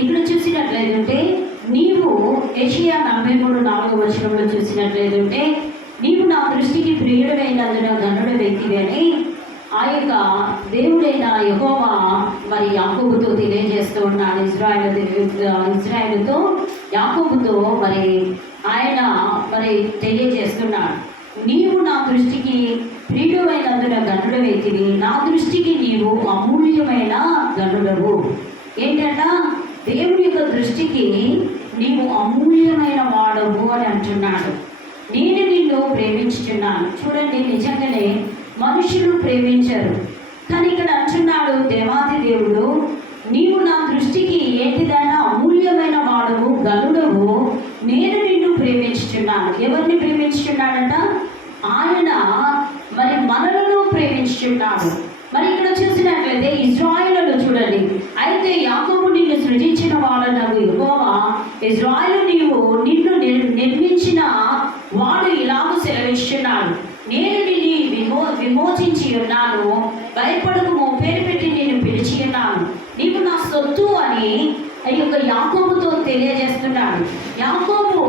ఇక్కడ చూసినట్లయితే నీవు యెషయా 43:4 చూసినట్లయితే నీవు నా దృష్టికి ప్రియుడైనందున ఘనుడు వ్యక్తివి అని ఆ యొక్క దేవుడైన యెహోవా మరి యాకోబుతో తెలియజేస్తూ ఉన్నాడు. ఇజ్రాయేలుతో యాకోబుతో మరి ఆయన మరి తెలియజేస్తున్నాడు. నీవు నా దృష్టికి ప్రియుడైనందున ఘనుడు వ్యక్తివి, నా దృష్టికి నీవు అమూల్యమైన ఘనుడవు. ఏంటంట? దేవుని యొక్క దృష్టికి నీవు అమూల్యమైన వాడవు అని అంటున్నాడు. నేను నిన్ను ప్రేమించుచున్నాను. చూడండి, నిజంగానే మనుషులు ప్రేమించరు, కానీ ఇక్కడ అంటున్నాడు దేవాది దేవుడు, నీవు నా దృష్టికి ఏంటిదైనా అమూల్యమైన వాడవు, గనుడవు, నేను నిన్ను ప్రేమించుచున్నాను. ఎవరిని ప్రేమించుచున్నాడంట? ఆయన మరి మనలను ప్రేమించుచున్నాడు. మరి ఇక్కడ చూసినట్లయితే ఇశ్రాయేలును చూడండి, అయితే యాకోబు నిన్ను సృజించిన వాడనగు యెహోవా, ఇశ్రాయేలు నీవు నిన్ను నిర్మించిన వాడు ఇలాగూ సెలవిస్తున్నాడు, నేను నిన్ను విమోచించి ఉన్నాను, భయపడకుము, పేరు పెట్టి నేను పిలిచి ఉన్నాను, నీవు నా సొత్తు అని ఈ యొక్క యాకోబుతో తెలియజేస్తున్నాడు. యాకోబు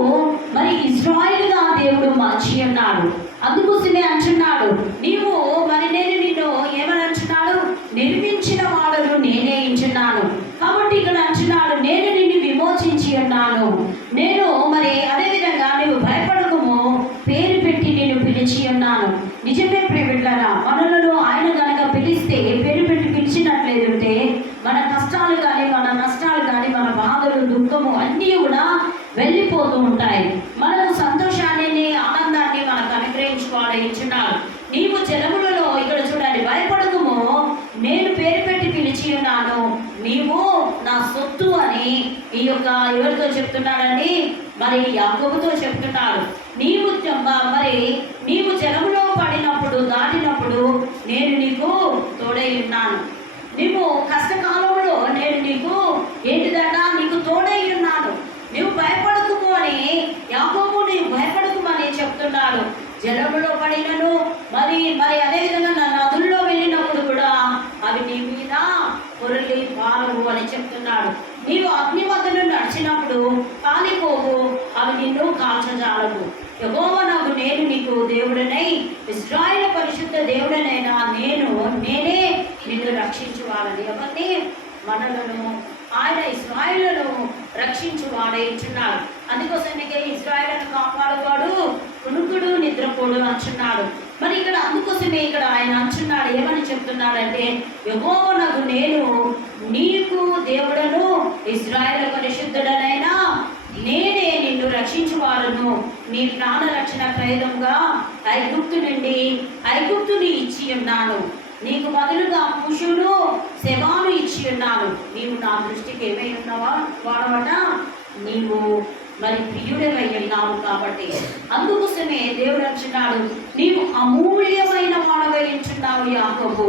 మరి ఇశ్రాయేలుగా దేవుడు మలిచి ఉన్నాడు. అందుకోసమే అంటున్నాడు, నీవు మరి నేను నిన్ను ఏమని అంటున్నాడు? నిర్మించిన వాడను నేనే ఇంచున్నాను. కాబట్టి ఇక్కడ అంటున్నాడు, నేను నిన్ను విమోచించి ఉన్నాను, నేను మరి అదేవిధంగా నువ్వు భయపడకము, పేరు పెట్టి నేను పిలిచి ఉన్నాను. నిజమే ప్రియబిడ్డలారా, మనలను ఆయన కనుక పిలిస్తే, పేరు పెట్టి పిలిచినట్లేదంటే మన కష్టాలు కానీ, మన నష్టాలు కానీ, మన బాధలు, దుఃఖము అన్నీ కూడా వెళ్ళిపోతూ ఉంటాయి. మనకు సంతోషాన్ని, ఆనందాన్ని మనకు అనుగ్రహించుకోవాలనుచున్నాడు. నీవు జలములలో ఇక్కడ చూడండి, భయపడకము, నేను పేరు పెట్టి పిలిచి ఉన్నాను, నీవు నా సొత్తు అని ఈ యొక్క ఎవరితో చెప్తున్నాడండి? మరి యాకోబుతో చెప్తున్నాడు. నీవు జలములో పడినప్పుడు, దాటినప్పుడు నేను నీకు తోడై ఉన్నాను. నీవు కష్టకాలంలో నేను నీకు ఏంటిదన్నా నీకు తోడై ఉన్నాను. నువ్వు భయపడకుము అని యాకోబు నీవు భయపడకుము అని చెప్తున్నాడు. జలములో పడినను మరి అదేవిధంగా నా నదుల్లో వెళ్ళినప్పుడు కూడా అవి నీ మీద పొరలి పారవు అని చెప్తున్నాడు. నీవు అగ్ని మధ్యలో నడిచినప్పుడు కాలిపోవు, అవి నిన్ను కాల్చజాలవు. యెహోవానగు నేను నీకు దేవుడనై, ఇశ్రాయేలు పరిశుద్ధ దేవుడనైనా నేనే నిన్ను రక్షించువాడని. ఎవరిని? మనలను. ఆయన ఇశ్రాయేలును రక్షించు వాడేస్తున్నాడు. అందుకోసమే ఇశ్రాయేలును కాపాడువాడు కునుకుడు నిద్రపోడు అంటున్నాడు. మరి ఇక్కడ అందుకోసమే ఇక్కడ ఆయన అంటున్నాడు, ఏమని చెప్తున్నాడంటే, యెహోవానగు నేను నీకు దేవుడను, ఇశ్రాయేలు పరిశుద్ధుడనైనా నేనే నిన్ను రక్షించువాడను. నీ ప్రాణ రక్షణ ప్రయోజనంగా ఐగుప్తుని ఇచ్చి ఉన్నాను. నీకు బదులుగా పుషును, శవాను ఇచ్చి ఉన్నాను. నీవు నా దృష్టికి ఏమై ఉన్నావా వాడవట? నీవు మరి ప్రియుడవై ఉన్నావు. కాబట్టి అందుకోసమే దేవుడు అంటున్నాడు, నీవు అమూల్యమైన వాడవై ఉంటున్నావు యాకోబు.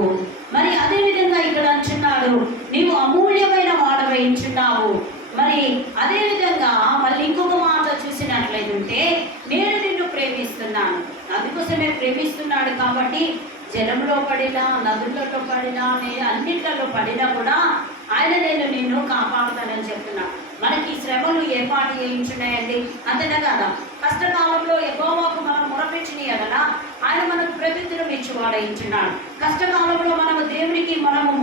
మరి అదేవిధంగా ఇక్కడ అంటున్నాడు, నీవు అమూల్యమైన వాడవై ఉంటున్నావు. మరి అదేవిధంగా మళ్ళీ ఇంకొక మాట చూసినట్లయితే, నేను నిన్ను ప్రేమిస్తున్నాను. అందుకోసమే ప్రేమిస్తున్నాడు. కాబట్టి జలంలో పడినా, నదులలో పడినా, అన్నిట్లలో పడినా కూడా ఆయన నేను నిన్ను కాపాడుతానని చెప్తున్నా. మనకి శ్రమలు ఏర్పాటు చేయించున్నాయండి, అంతేనా కదా? కష్టకాలంలో యెహోవాకు మనం మొరపెచ్చినాయి కదా, ఆయన మనకు ప్రతిదినం ఇచ్చువాడయించున్నాడు. కష్టకాలంలో మనము దేవునికి, మనము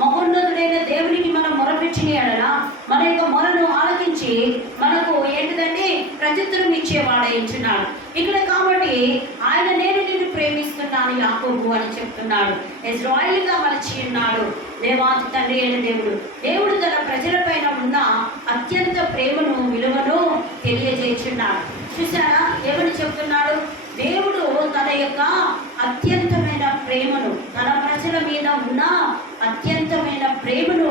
మహోన్నతుడైన దేవునికి మనం మొరపెచ్చినాయి కదా, మన యొక్క మొరను ఆలకించి మనకు ఏంటిదండి ప్రత్యుత్తరం ఇచ్చేవాడయించున్నాడు ఇక్కడ. కాబట్టి ఆయన నేను నిన్ను ప్రేమిస్తున్నాను యాకోబు అని చెప్తున్నాడు. ఇశ్రాయేలుగా మలిచి ఉన్నాడు. దేవాది తండ్రి అయిన దేవుడు తన ప్రజల పైన ఉన్న అత్యంత ప్రేమను, విలువను తెలియజేస్తున్నాడు. చూసారా ఏమని చెప్తున్నాడు? దేవుడు తన యొక్క అత్యంతమైన ప్రేమను, తన ప్రజల మీద ఉన్న అత్యంతమైన ప్రేమను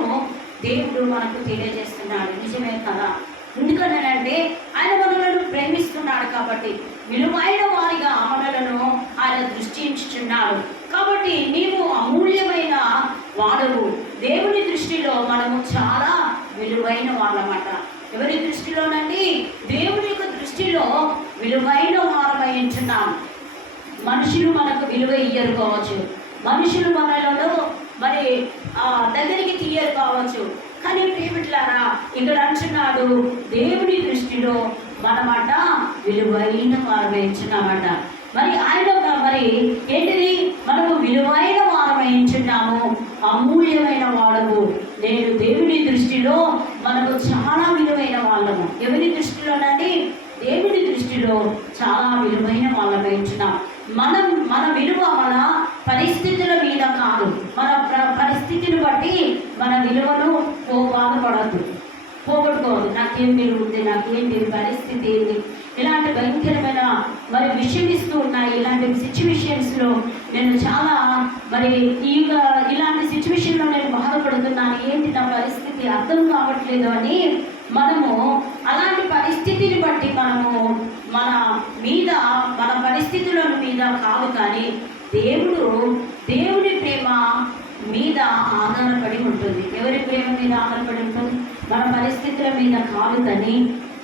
దేవుడు మనకు తెలియజేస్తున్నాడు. నిజమే కదా? ఎందుకనంటే ఆయన మనలను ప్రేమిస్తున్నాడు కాబట్టి విలువైన వారిగా మనలను ఆయన దృష్టించుచున్నాడు. కాబట్టి నీవు అమూల్యమైన వాడవు. దేవుని దృష్టిలో మనము చాలా విలువైన వాళ్ళమాట. ఎవరి దృష్టిలోనండి? దేవుని యొక్క దృష్టిలో విలువైన వారమై ఉంటున్నాం. మనుషులు మనకు విలువ ఇయ్యరు కావచ్చు, మనుషులు మనలను మరి దగ్గరికి తీయరు కావచ్చు, కానీ ప్రియమిట్లారా ఇక్కడ అంటున్నాడు, దేవుని దృష్టిలో మనమాట విలువైన వారమై ఉంచున్నామట. మరి ఆయన మరి ఏంటిది, మనము విలువైన వారమై ఉంచున్నాము, అమూల్యమైన వాడము. నేను దేవుని దృష్టిలో మనము చాలా విలువైన వాళ్ళము. ఎవరి దృష్టిలోనండి? దేవుని దృష్టిలో చాలా విలువైన వాళ్ళమై ఉంచున్నాం. మన విలువ మన పరిస్థితుల మీద కాదు. మన పరిస్థితిని బట్టి మన విలువను బాధపడద్దు, పోగొట్టుకోవద్దు. నాకేం విలువ ఉంది, నాకేంటి పరిస్థితి ఏంటి, ఇలాంటి భయంకరమైన మరి విషమిస్తూ ఉన్నాయి. ఇలాంటి సిచ్యువేషన్స్లో నేను చాలా మరి ఇలాంటి సిచ్యువేషన్లో నేను బాధపడుతున్నాను, ఏంటి నా పరిస్థితి అర్థం కావట్లేదు అని మనము అలాంటి పరిస్థితిని బట్టి మనము మన పరిస్థితుల మీద కాదు, కానీ దేవుని ప్రేమ మీద ఆధారపడి ఉంటుంది. ఎవరి ప్రేమ మీద ఆధారపడి ఉంటుంది? మన పరిస్థితుల మీద కాదు, కానీ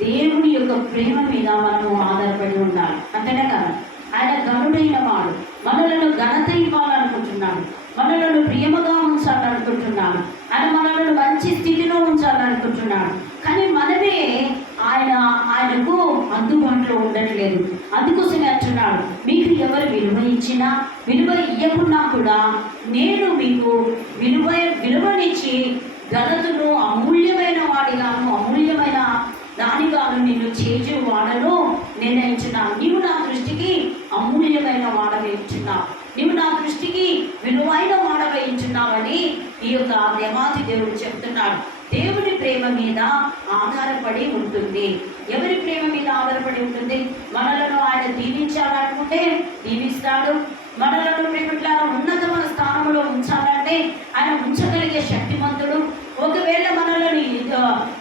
దేవుని యొక్క ప్రేమ మీద మనము ఆధారపడి ఉండాలి. అంతేనే కదా, ఆయన ఘనుడైన వాడు. మనలను ఘనత ఇవ్వాలనుకుంటున్నాడు, మనలను ప్రియముగా ఉంచాలనుకుంటున్నాడు, ఆయన మనలను మంచి స్థితిలో ఉంచాలనుకుంటున్నాడు. కానీ మనమే ఆయనకు అందుబాటులో ఉండట్లేదు. అందుకోసమే అంటున్నాడు, మీకు ఎవరు విలువ ఇచ్చినా విలువ ఇవ్వకున్నా కూడా నేను మీకు విలువనిచ్చి ఘనతను అమూల్యమైన వాడిగాను, అమూల్యమైన దానిగాను నిన్ను చేజు వాడను నిర్ణయించున్నావు. నీవు నా దృష్టికి అమూల్యమైన వాడవేయించున్నావు, నీవు నా దృష్టికి విలువైన వాడవేయించున్నావని ఈ యొక్క దేవాది దేవుడు చెప్తున్నాడు. దేవుని ప్రేమ మీద ఆధారపడి ఉంటుంది. ఎవరి ప్రేమ మీద ఆధారపడి ఉంటుంది? మనలను ఆయన దీవించాలనుకుంటే దీవిస్తాడు. మనలను ప్రేమట్లారా ఉన్నతమైన స్థానంలో ఉంచాలంటే ఆయన ఉంచగలిగే శక్తిమంతుడు. ఒకవేళ మనలను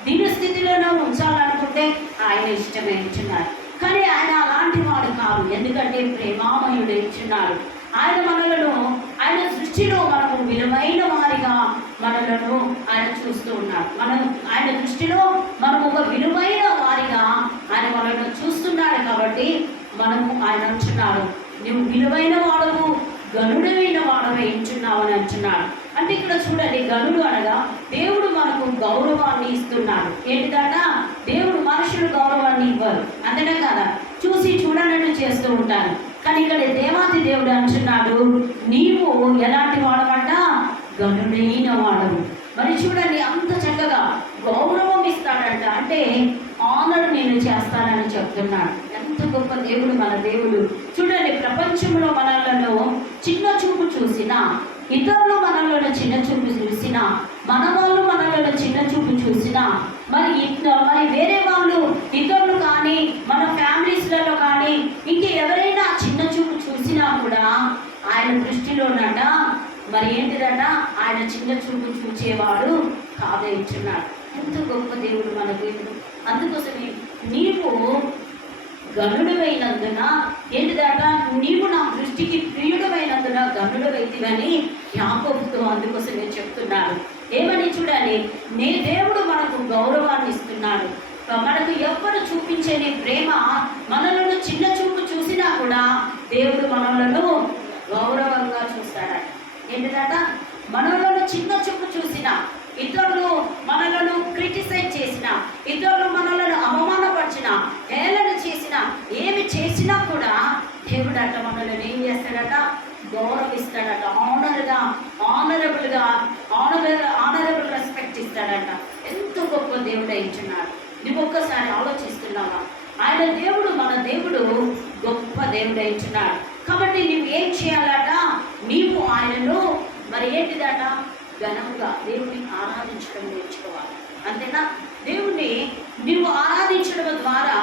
దీనస్థితిలోనే ఉంచాలనుకుంటే ఆయన ఇష్టమే ఇచ్చున్నారు. కానీ ఆయన అలాంటి వాడు కాదు, ఎందుకంటే ప్రేమామయుడు ఇచ్చున్నాడు. ఆయన దృష్టిలో మనము విలువైన వారిగా మనలను ఆయన చూస్తూ ఉన్నాడు. ఆయన దృష్టిలో మనము ఒక విలువైన వారిగా ఆయన మనలను చూస్తున్నాడు. కాబట్టి మనము ఆయన అంటున్నాడు, నువ్వు విలువైన వాడవు, గనుడైన వాడవై ఎంచున్నావు అని అంటున్నాడు. అంటే ఇక్కడ చూడండి, గనుడు అనగా దేవుడు మనకు గౌరవాన్ని ఇస్తున్నాడు. ఏంటిదట? దేవుడు మనుషులు గౌరవాన్ని ఇవ్వరు, అంతేనే కదా, చూసి చూడనట్టు చేస్తూ ఉంటారు. కానీ ఇక్కడ దేవాది దేవుడు అంటున్నాడు, నీవు ఎలాంటి వాడమంట? గనుడైన వాడవు. మరి చూడండి, అంత చక్కగా గౌరవం ఇస్తాడంట. అంటే ఆనర్ నేను చేస్తానని చెప్తున్నాడు. ఎంత గొప్ప దేవుడు మన దేవుడు. చూడండి, ప్రపంచంలో మనలను చిన్న చూపు చూసినా, ఇతరులు మనలను చిన్న చూపు చూసినా, మన వాళ్ళు మనలను చిన్న చూపు చూసినా, మరి వేరే వాళ్ళు ఇతరులు కానీ మన ఫ్యామిలీస్లలో కానీ ఇంక ఎవరైనా చిన్న చూపు చూసినా కూడా ఆయన దృష్టిలోనట మరి ఏంటిదట? ఆయన చిన్న చూపు చూచేవాడు కాదేంచున్నాడు. ఎంత గొప్ప దేవుడు మన దేవుడు. అందుకోసమే నీవు గనుడమైనందున ఏంటిదట? నీవు నా దృష్టికి ప్రియుడమైనందున గనుడవైతివని యాకోబుతో అందుకోసమే చెప్తున్నాడు. ఏమని చూడాలి, నీ దేవుడు మనకు గౌరవాన్ని ఇస్తున్నాడు. మనకు ఎవ్వరు చూపించని ప్రేమ, మనలను చిన్న చూపు చూసినా కూడా దేవుడు మనలను గౌరవంగా చూస్తాడట. ఏంటిదట? మనలను చిన్న చూపు చూసిన, ఇతరులు మనలను క్రిటిసైజ్ చేసిన, ఇతరులు మనలను అవమానపరిచిన, హేళన చేసిన, ఏమి చేసినా కూడా దేవుడు అట మనల్ని ఏం చేస్తాడట? గౌరవిస్తాడట. ఆనరబుల్ రెస్పెక్ట్ ఇస్తాడట. ఎంత గొప్ప దేవుడు ఇచ్చున్నాడు. నువ్వు ఒక్కసారి ఆలోచిస్తున్నావా? ఆయన దేవుడు, మన దేవుడు గొప్ప దేవుడు ఇచ్చున్నాడు. కాబట్టి నువ్వు ఏం చేయాలట? నీవు ఆయనను మరి ఏంటిదట? ఘనంగా దేవుడిని ఆరాధించడం నేర్చుకోవాలి. అంతేనా? దేవుణ్ణి నువ్వు ఆరాధించడం ద్వారా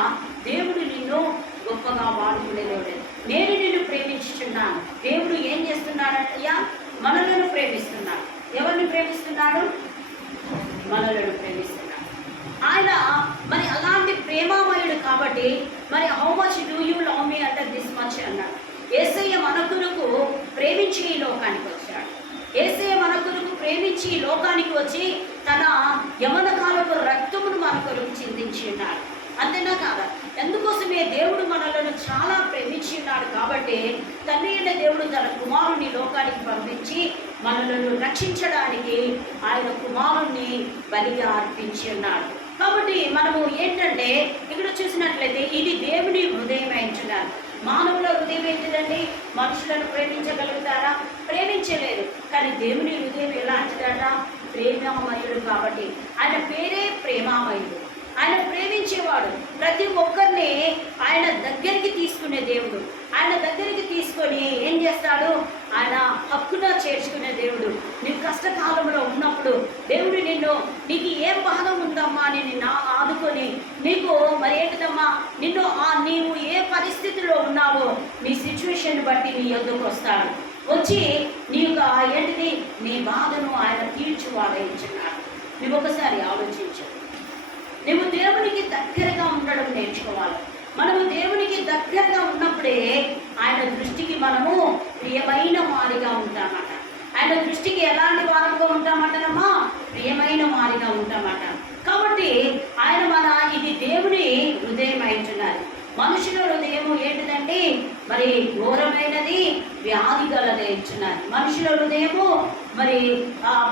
దేవుడు నిన్ను గొప్పగా వాడుకునేవాడు. నేను నిన్ను ప్రేమించుచున్నాను. దేవుడు ఏం చేస్తున్నాడయ్యా? మనలను ప్రేమిస్తున్నాడు. ఎవరిని ప్రేమిస్తున్నాడు? మనలను ప్రేమిస్తున్నాడు. ఆయన మరి అలాంటి ప్రేమామయుడు కాబట్టి మరి how much do you love మీ అంటే దిస్ మచ్ అన్నాడు. యేసయ్య మన కొరకు ప్రేమించి ఈ లోకానికి వచ్చాడు. యేసయ్య మన కొరకు ప్రేమించి ఈ లోకానికి వచ్చి తన యవన కాలపు రక్తమును మన కొరకు చిందించి ఉన్నాడు. అంతేనా కాదా? ఎందుకోసమే దేవుడు మనలను చాలా ప్రేమించి ఉన్నాడు. కాబట్టి తండ్రి అయిన దేవుడు తన కుమారుని లోకానికి పంపించి మనలను రక్షించడానికి ఆయన కుమారుణ్ణి బలిగా అర్పించి ఉన్నాడు. కాబట్టి మనము ఏంటంటే ఇక్కడ చూసినట్లయితే ఇది దేవుని హృదయం అయించున్నారు. మానవుల హృదయం ఏంటిదండి? మనుషులను ప్రేమించగలుగుతారా? ప్రేమించలేరు. కానీ దేవుని హృదయం ఎలాంటిదట? ప్రేమమయుడు. కాబట్టి ఆయన పేరే ప్రేమామయుడు. ఆయన ప్రేమించేవాడు. ప్రతి ఒక్కరిని ఆయన దగ్గరికి తీసుకునే దేవుడు. ఆయన దగ్గరికి తీసుకొని ఏం చేస్తాడు? ఆయన హక్కున చేర్చుకునే దేవుడు. నీ కష్టకాలంలో ఉన్నప్పుడు దేవుడు నీకు ఏం బాధ ఉందమ్మా అని నిన్ను ఆదుకొని నీకు మరి ఏంటిదమ్మా నీవు ఏ పరిస్థితిలో ఉన్నావో నీ సిచ్యువేషన్ బట్టి నీ యొద్దకు వస్తాడు. వచ్చి నీకు ఏంటిది నీ బాధను ఆయన తీర్చువాడేస్తున్నాడు. నువ్వు ఒకసారి ఆలోచించు. నువ్వు దేవునికి దగ్గరగా ఉండడం నేర్చుకోవాలి. మనము దేవునికి దగ్గరగా ఉన్నప్పుడే ఆయన దృష్టికి మనము ప్రియమైన వారిగా ఉంటామట. ఆయన దృష్టికి ఎలాంటి వారంగా ఉంటామంటనమ్మా? ప్రియమైన వారిగా ఉంటామట. కాబట్టి ఆయన ఇది దేవుని హృదయం అయించున్నది. మనుషుల హృదయం ఏంటిదంటే మరి ఘోరమైనది, వ్యాధి గలదే ఇచ్చున్నది. మనుషుల హృదయము మరి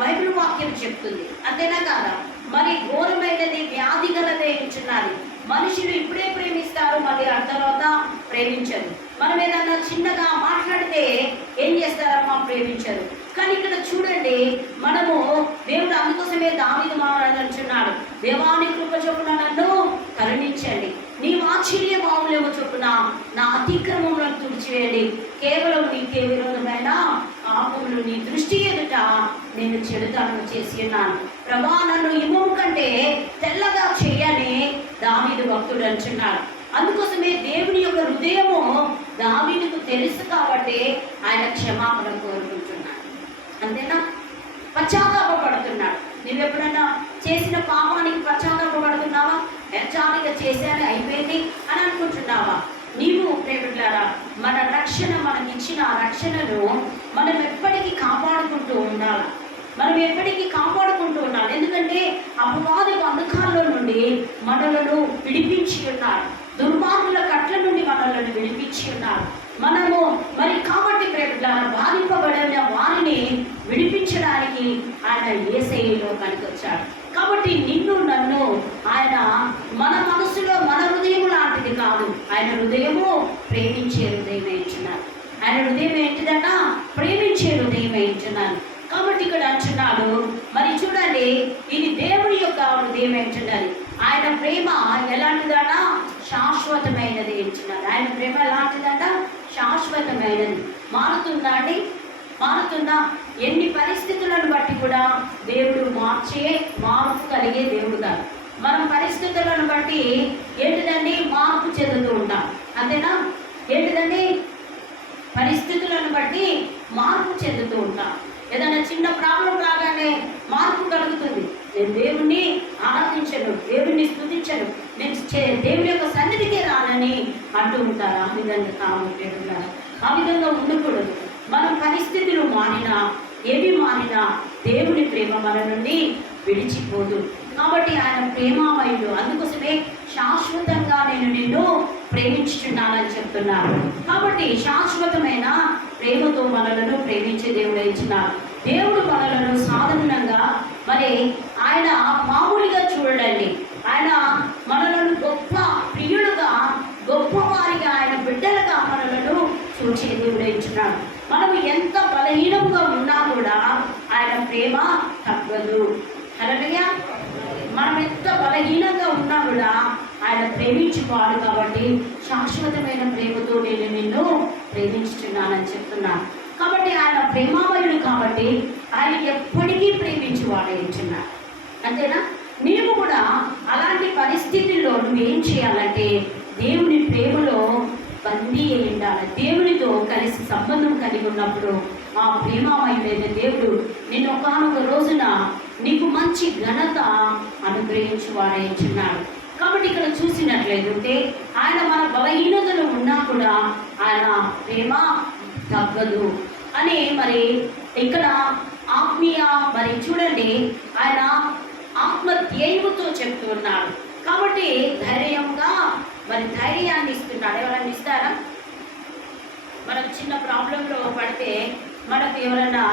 బైబిల్ వాక్యం చెప్తుంది, అంతేనా కాదా? మరి ఘోరమైనది, వ్యాధి గలదే ఇచ్చున్నది. మనుషులు ఇప్పుడే ప్రేమిస్తారు, మళ్ళీ ఆ తర్వాత ప్రేమించరు. మనం ఏదన్నా చిన్నగా మాట్లాడితే ఏం చేస్తారమ్మా? ప్రేమించరు. కానీ ఇక్కడ చూడండి, మనము దేవుడు అందుకోసమే దావీదు మహారాజు అంటున్నాడు, దేవాని కృప చొప్పున నన్ను కరుణించండి, నీ ఆశ్చర్య బావులేమో చొప్పున నా అతిక్రమములను తుడిచివేయండి, కేవలం నీకే విరోధమైన పాపములు నీ దృష్టి ఎదుట నేను చెడుతనం చేసి ఉన్నాను. ప్రభా, నన్ను హిమము కంటే తెల్లగా చేయని దావీదు భక్తుడు అంటున్నాడు. అందుకోసమే దేవుని యొక్క హృదయము దావీదుకు తెలుసు కాబట్టి ఆయన క్షమాపణ కోరుకుంటున్నాడు. అంతేనా? పశ్చాత్తాపడుతున్నాడు. నువ్వెప్పుడైనా చేసిన పాపానికి పశ్చాత్తాపడుతున్నావా? ఎచ్చాలిగా చేశాను అయిపోయింది అని అనుకుంటున్నావా? నీవు ప్రేమిట్లారా, మన రక్షణ, మనకి ఇచ్చిన రక్షణను మనం ఎప్పటికీ కాపాడుకుంటూ ఉండాలి. మనం ఎప్పటికీ కాపాడుకుంటూ ఉండాలి. ఎందుకంటే అపవాది బంధకాల్లో నుండి మనలను విడిపించి ఉన్నారు. దుర్మార్గుల కట్ల నుండి మనలను విడిపించి ఉన్నారు. మనము మరి కాబట్టి ప్రేమిట్లారా, బాధింపబడిన వారిని విడిపించడానికి ఆయన యేసయ్యలో పనికొచ్చాడు. కాబట్టి నిన్ను నన్ను ఆయన మన మనసులో మన హృదయం లాంటిది కాదు. ఆయన హృదయము ప్రేమించే హృదయం ఇచ్చున్నారు. ఆయన హృదయం ఏంటిదట? ప్రేమించే హృదయం ఇచ్చున్నారు. కాబట్టి ఇక్కడ అంటున్నాడు, మరి చూడండి, ఇది దేవుని యొక్క హృదయం ఏంటున్నది. ఆయన ప్రేమ ఎలాంటిదట? శాశ్వతమైనది ఇచ్చున్నారు. ఆయన ప్రేమ ఎలాంటిదట? శాశ్వతమైనది. మారుతుందా అండి? మారుతుందా? ఎన్ని పరిస్థితులను బట్టి కూడా దేవుడు మార్పు కలిగే దేవుడు కాదు. మనం పరిస్థితులను బట్టి ఏంటిదండి? మార్పు చెందుతూ ఉంటాం, అంతేనా? ఏంటిదండి? పరిస్థితులను బట్టి మార్పు చెందుతూ ఉంటాం. ఏదైనా చిన్న ప్రాబ్లం రాగానే మార్పు కలుగుతుంది. నేను దేవుణ్ణి ఆరాధించను, దేవుణ్ణి స్తుతించను, నేను దేవుని యొక్క సన్నిధికి రానని అంటూ ఉంటారు. ఆ విధంగా కావాలి, ఆ విధంగా ఉండకూడదు. మనం పరిస్థితులు మారినా, ఏవి మారినా దేవుని ప్రేమ మన నుండి విడిచిపోదు. కాబట్టి ఆయన ప్రేమామయుడు. అందుకోసమే శాశ్వతంగా నేను నిన్ను ప్రేమించుతున్నానని చెప్తున్నాను. కాబట్టి శాశ్వతమైన ప్రేమతో మనలను ప్రేమించే దేవుడు ఇచ్చినారు. దేవుడు మనలను సాధారణంగా మరి ఆయన మామూలుగా చూడండి, ఆయన మనలను గొప్ప ప్రియులుగా, గొప్పవారిగా, ఆయన బిడ్డలుగా మనలను చూసే దేవుడు ఇచ్చినాడు. మనం ఎంత బలహీనంగా ఉన్నా కూడా ఆయన ప్రేమ తగ్గదు. హల్లెలూయా. మనం ఎంత బలహీనంగా ఉన్నా కూడా ఆయన ప్రేమించుకోవాలి. కాబట్టి శాశ్వతమైన ప్రేమతో నేను నిన్ను ప్రేమించుతున్నానని చెప్తున్నాను. కాబట్టి ఆయన ప్రేమామయుడు కాబట్టి ఆయన ఎప్పటికీ ప్రేమించువాడే ఇచ్చున్నాడు, అంతేనా? నీవు కూడా అలాంటి పరిస్థితుల్లో నువ్వేం చేయాలంటే దేవుని ప్రేమలో బందీ అయి ఉండాలి. దేవునితో కలిసి సంబంధం కలిగి ఉన్నప్పుడు ఆ ప్రేమామయుడైన దేవుడు నేను ఒకానొక రోజున నీకు మంచి ఘనత అనుగ్రహించువాడే ఇచ్చున్నాడు. కాబట్టి ఇక్కడ చూసినట్లయితే ఆయన మన బలహీనతలు ఉన్నా కూడా ఆయన ప్రేమ తగ్గదు అని మరి ఇక్కడ ఆత్మీయ మరి చూడండి, ఆయన ఆత్మ ధ్యేయముతో చెప్తూ ఉన్నాడు. కాబట్టి ధైర్యంగా మరి ధైర్యాన్ని ఇస్తున్నాడు. ఎవరైనా ఇస్తారా? మనం చిన్న ప్రాబ్లంలో పడితే మనకు ఎవరైనా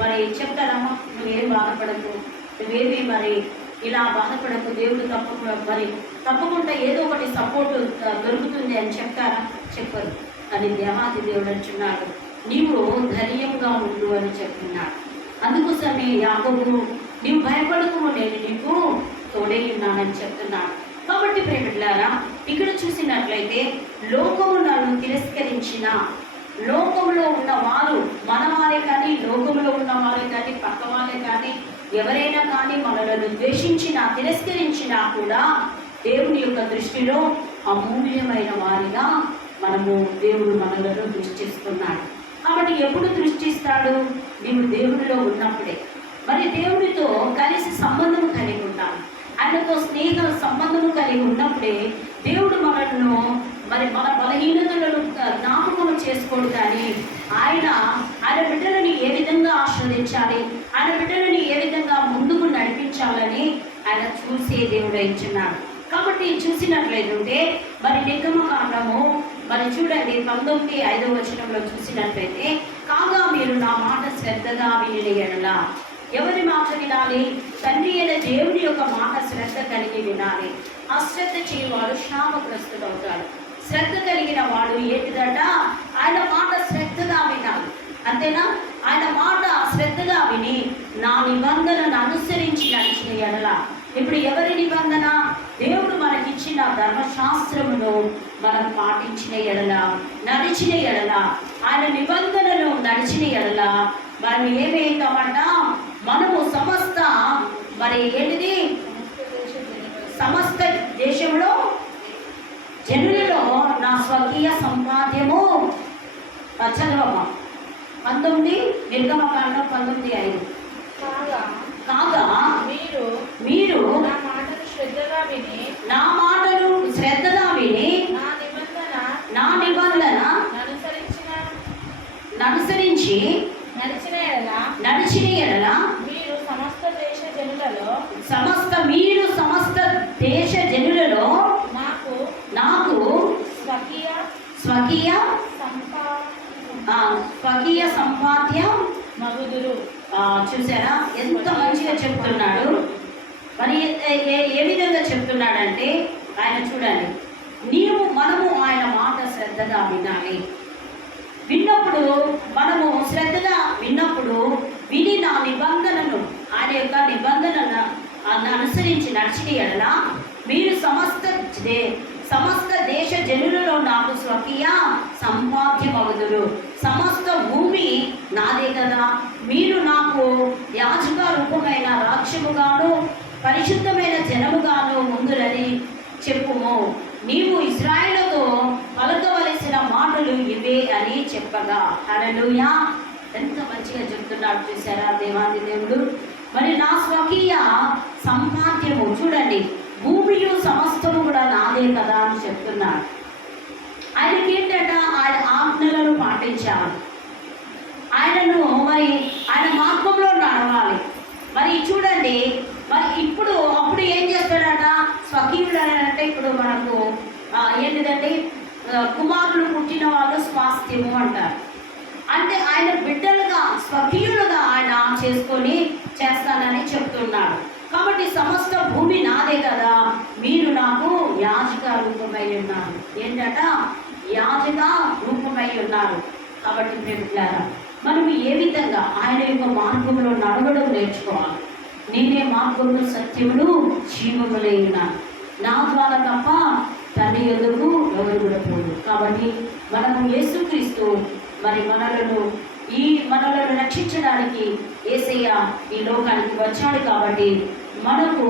మరి చెప్తారమ్మా, నువ్వేం బాధపడకు, నువ్వేమి మరి ఇలా బాధపడకు, దేవుడు తప్పకుండా ఏదో ఒకటి సపోర్ట్ దొరుకుతుంది అని చెప్తారా? చెప్పరు. కానీ దేవాది దేవుడు అంటున్నాడు, నీవు ధైర్యంగా ఉండు అని చెప్తున్నాడు. అందుకోసమే యాకోబు, నీవు భయపడకు, నేను నీకు తోడై ఉన్నానని చెప్తున్నాడు. కాబట్టి ప్రేమిట్లారా, ఇక్కడ చూసినట్లయితే లోకము నన్ను తిరస్కరించిన, లోకంలో ఉన్న వారు, మన వారే కానీ, లోకంలో ఉన్న వారే కానీ, పక్క వారే కానీ, ఎవరైనా కానీ మనలను ద్వేషించినా తిరస్కరించినా కూడా దేవుని యొక్క దృష్టిలో అమూల్యమైన వారిగా దేవుడు మనలను దృష్టిస్తున్నాడు. కాబట్టి ఎప్పుడు దృష్టిస్తాడు? నీవు దేవుడిలో ఉన్నప్పుడే. మరి దేవుడితో కలిసి సంబంధం కలిగి ఉంటాను, ఆయనతో స్నేహ సంబంధము కలిగి ఉన్నప్పుడే దేవుడు మనలను మన బలహీనతలను జ్ఞాపకం చేసుకోడు. కానీ ఆయన బిడ్డలని ఏ విధంగా ఆస్వాదించాలి, ఆయన బిడ్డలని ఏ విధంగా ముందుకు నడిపించాలని ఆయన చూసే దేవుడు ఇచ్చున్నాడు. కాబట్టి చూసినట్లయితే మరి నిర్గమకాండము మరి చూడండి 19:5 చూసినట్లయితే, కాగా మీరు నా మాట శ్రద్ధగా విని ఎడల. ఎవరి మాట వినాలి? తండ్రి అయిన దేవుని యొక్క మాట శ్రద్ధ కలిగి వినాలి. అశ్రద్ధ చేయవాడు శాపగ్రస్తుడవుతాడు. శ్రద్ధ కలిగిన వాడు ఏంటిదట? ఆయన మాట శ్రద్ధగా వినాలి. అంతేనా? ఆయన మాట శ్రద్ధగా విని నా నిబంధనను అనుసరించి నడిచిన ఎడల. ఇప్పుడు ఎవరి నిబంధన? దేవుడు మనకిచ్చిన ధర్మశాస్త్రమును మనం పాటించిన ఎడల, నడిచిన ఎడల, ఆయన నిబంధనలు నడిచిన ఎడల మనం ఏమవుతామంట? మనము సమస్త సమస్త దేశంలో జనులలో నా స్వకీయ సంపాద్యము. చదవమ్మా 19 నిర్గమకాండం 19:5. కాగా మీరు నా మాటను శ్రద్ధగా విని నా నిబంధన అనుసరించి నడిచిన ఎడల మీరు సమస్త దేశ జనులలో నాకు స్వకీయ సంపాద్యం మగుదురు. చూసారా ఎంత మంచిగా చెప్తున్నాడు. మరి ఏ విధంగా చెప్తున్నాడంటే ఆయన చూడండి, మనము ఆయన మాట శ్రద్ధగా వినాలి. మనము శ్రద్ధగా విని నా నిబంధనను, ఆయన యొక్క నిబంధనను అనుసరించి నడిచిన ఎడల మీరు సమస్త దేశ జనులలో నాకు స్వకీయ సంపాద్యమగుదురు. సమస్త భూమి నాదే కదా. మీరు నాకు యాజక రూపమైన రాజ్యముగాను పరిశుద్ధమైన జనముగాను ముందులని చెప్పుము. నీవు ఇశ్రాయేలుతో పలకవలసిన మాటలు ఇవే అని చెప్పగా. హల్లెలూయా! ఎంత మంచిగా చెప్తున్నాడు చూసారా దేవాది దేవుడు. మరి నా స్వకీయ సంపాద్యము చూడండి, భూమియు సమస్తము కూడా నాదే కదా అని చెప్తున్నాడు. ఆయనకి ఏంటంటే ఆయన ఆజ్ఞలను పాటించాలి, ఆయన మార్గంలో నడవాలి. మరి చూడండి, అప్పుడు ఏం చేస్తాడట? స్వకీయుడు అంటే ఇప్పుడు మనకు ఏంటిదండి, కుమారులు పుట్టిన వాళ్ళు స్వాస్థ్యము అంటారు. అంటే ఆయన బిడ్డలుగా స్వకీయులుగా ఆయన చేస్తానని చెప్తున్నాడు. కాబట్టి సమస్త భూమి నాదే కదా, మీరు నాకు యాజక రూపమై ఉన్నారు. ఏంటట? యాజక రూపమై ఉన్నారు. కాబట్టి ప్రేమికులారా, మనం ఏ విధంగా ఆయన యొక్క మార్గంలో నడవడం నేర్చుకోవాలి. నేనే మార్గంలో సత్యమును జీవములై ఉన్నాను, నా ద్వారా తప్ప తండ్రి యొద్దకు ఎవరు కూడా పోదు. కాబట్టి మనము యేసుక్రీస్తు మనలను రక్షించడానికి యేసయ్య ఈ లోకానికి వచ్చాడు. కాబట్టి మనము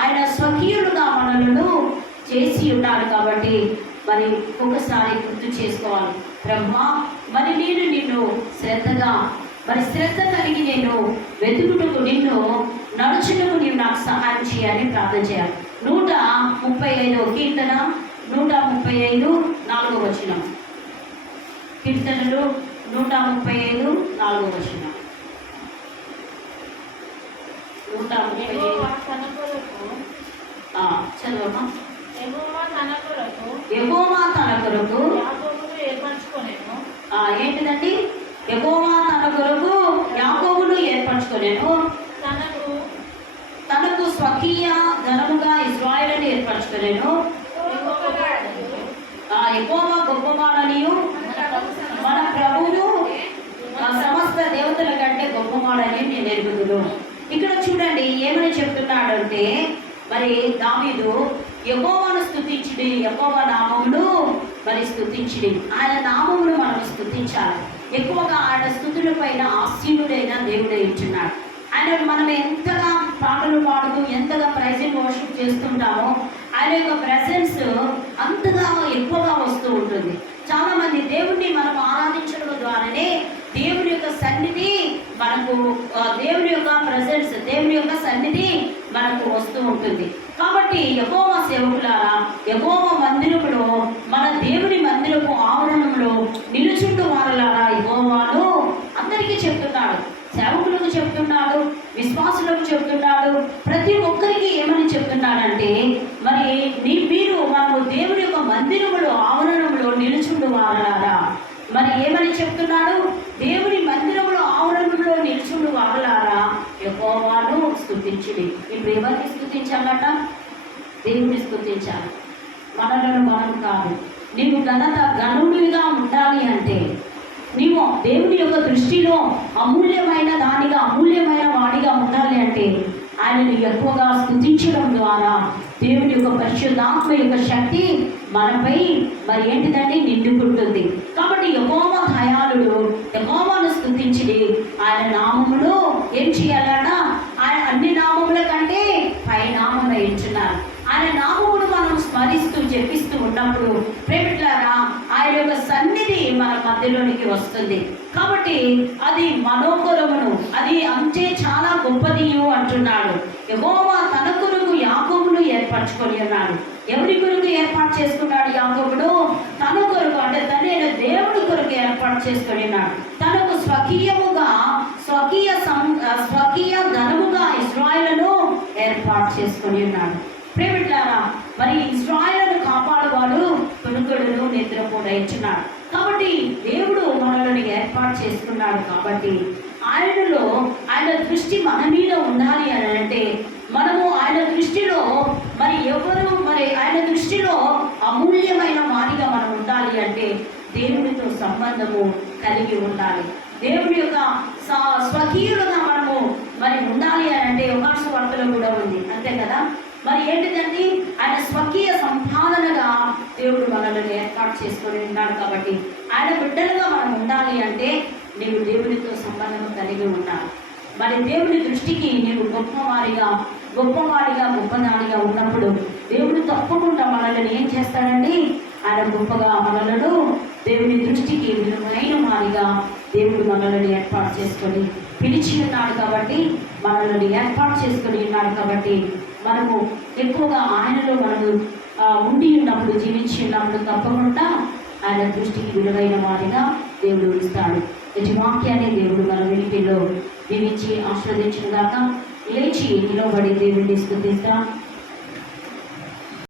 ఆయన స్వకీయులుగా మనలను చేసి ఉన్నాడు. కాబట్టి ఒకసారి గుర్తు చేసుకోవాలి, బ్రహ్మ నేను నిన్ను శ్రద్ధ కలిగి నేను వెతుకుటకు, నిన్ను నడుచుటకు నీవు నాకు సహాయం చేయాలని ప్రార్థన చేయాలి. 135 కీర్తన 135:4 కీర్తనలు 135:4. 135 చదవమ్మా. యెహోవా తన కొరకు ఏంటిదండి? యెహోవా తన కొరకు ఏర్పరచుకునేను. యెహోవా గొప్పవాడనియు మన ప్రభువును సమస్త దేవతల కంటే గొప్పవాడని నేను ఎరుగుదును. ఇక్కడ చూడండి ఏమని చెప్తున్నాడంటే, మరి దావీదు యెహోవాను స్తుతించుడి, యెహోవా నామమును మరి స్తుతించుడి. ఆయన నామమును మనం స్తుతించాలి. ఎక్కువగా ఆయన స్తుతుల పైన ఆసీనుడైన దేవుడే ఇచ్చున్నాడు. ఆయన మనం ఎంతగా పాటలు పాడుతూ ఎంతగా ప్రైజింగ్ వర్షిప్ చేస్తుంటామో ఆయన యొక్క ప్రెసెన్స్ అంతగా ఎక్కువగా వస్తూ ఉంటుంది. చాలా మంది దేవుణ్ణి మనం ఆరాధించడం ద్వారానే దేవుని యొక్క సన్నిధి మనకు, దేవుని యొక్క ప్రెసెన్స్, దేవుని యొక్క సన్నిధి మనకు వస్తూ ఉంటుంది. కాబట్టి యెహోవా సేవకులారా, యెహోవా మందిరములో, మన దేవుని మందిరపు ఆవరణంలో నిలుచుండు వారలారా యెహోవాను అందరికీ చెప్తున్నాడు. సేవకులకు చెప్తున్నాడు, విశ్వాసులకు చెప్తున్నాడు, ప్రతి ఒక్కరికి ఏమని చెప్తున్నాడంటే, మరి మీరు మనము దేవుని యొక్క మందిరములో ఆవరణంలో నిలుచుండు వారలారా. మరి ఏమని చెప్తున్నాడు? దేవుని మందిరములో ఆవరణంలో నిలుచుండు వారలారా యెహోవాను స్తుతించుడి. ఇప్పుడు ఎవరిని స్తుతించాలట? దేవుని స్తుతించాలి. మనలను మనం కాదు. నీవు గనుడిగా ఉండాలి అంటే, నీవు దేవుని యొక్క దృష్టిలో అమూల్యమైన దానిగా, అమూల్యమైన వాడిగా ఉండాలి అంటే ఆయనను ఎక్కువగా స్తుతించడం ద్వారా దేవుని యొక్క పరిశుద్ధాత్మ యొక్క శక్తి మనపై మరి ఏంటిదండి నిండుకుంటుంది. కాబట్టి యెహోవా దయాళుడు, యెహోవాను స్తుతించుడి. ఆయన నామమును ఏం చేయాలన్నా ఆయన అన్ని నామముల కంటే పై నామమున ఇచ్చున్నారు. ఆయన నామమును మనం స్మరిస్తూ జపిస్తూ ఉన్నప్పుడు ప్రేమిట్లారా ఆయన యొక్క సన్నిధి మన మధ్యలోనికి వస్తుంది. కాబట్టి అది మనోహరమును, అది అంతే చాలా గొప్పది అంటున్నాడు. యెహోవా తన కొరకు యాకోబును ఏర్పరచుకొని ఉన్నాడు. ఎవరి కొరకు ఏర్పాటు చేసుకున్నాడు యాకోబును? తన కొరకు, అంటే తనైన దేవుడి కొరకు ఏర్పాటు చేసుకొని ఉన్నాడు. తనకు స్వకీయముగా స్వకీయ ధనముగా ఇశ్రాయేలును ఏర్పాటు చేసుకొని ఉన్నాడు. ప్రేమిట్లారా మరి ఇశ్రాయేలును కాపాడువాడు కొనుకడును నిద్రపోడా ఇచ్చున్నాడు. కాబట్టి దేవుడు మనల్ని ఏర్పాటు చేసుకున్నాడు. కాబట్టి ఆయనలో ఆయన దృష్టి మన మీద ఉండాలి అని అంటే, మనము ఆయన దృష్టిలో మరి ఎవరు, మరి ఆయన దృష్టిలో అమూల్యమైన వారిగా మనం ఉండాలి అంటే దేవునితో సంబంధము కలిగి ఉండాలి. దేవుని యొక్క స్వకీయులుగా మనము మరి ఉండాలి అని అంటే యోహాను సువార్తలో కూడా ఉంది, అంతే కదా. మరి ఏంటిదండి? ఆయన స్వకీయ సంపాదనగా దేవుడు మనల్ని ఏర్పాటు చేసుకొని ఉన్నాడు. కాబట్టి ఆయన బిడ్డలుగా మనం ఉండాలి అంటే నీవు దేవునితో సంబంధం కలిగి ఉండాలి. మరి దేవుని దృష్టికి నీవు గొప్పవాడిగా గొప్పదానిగా ఉన్నప్పుడు దేవుడు తప్పకుండా మనల్ని ఏం చేస్తాడండి? ఆయన గొప్పగా మనలను దేవుని దృష్టికి విలువైన వారిగా దేవుడు మనల్ని ఏర్పాటు చేసుకొని పిలిచి ఉన్నాడు. కాబట్టి మనల్ని ఏర్పాటు చేసుకొని ఉన్నాడు. కాబట్టి మనము ఎక్కువగా ఆయనలో మనము ఉండి ఉన్నప్పుడు, జీవించి ఉన్నప్పుడు తప్పకుండా ఆయన దృష్టికి విలువైన వారిగా దేవుడు ఇస్తాడు. ఈ వాక్యాన్ని దేవుడు మన వినికిలో దీవించి ఆస్వాదించిన దాకా లేచి నిలబడి దేవుడిని స్తుతిస్తాం.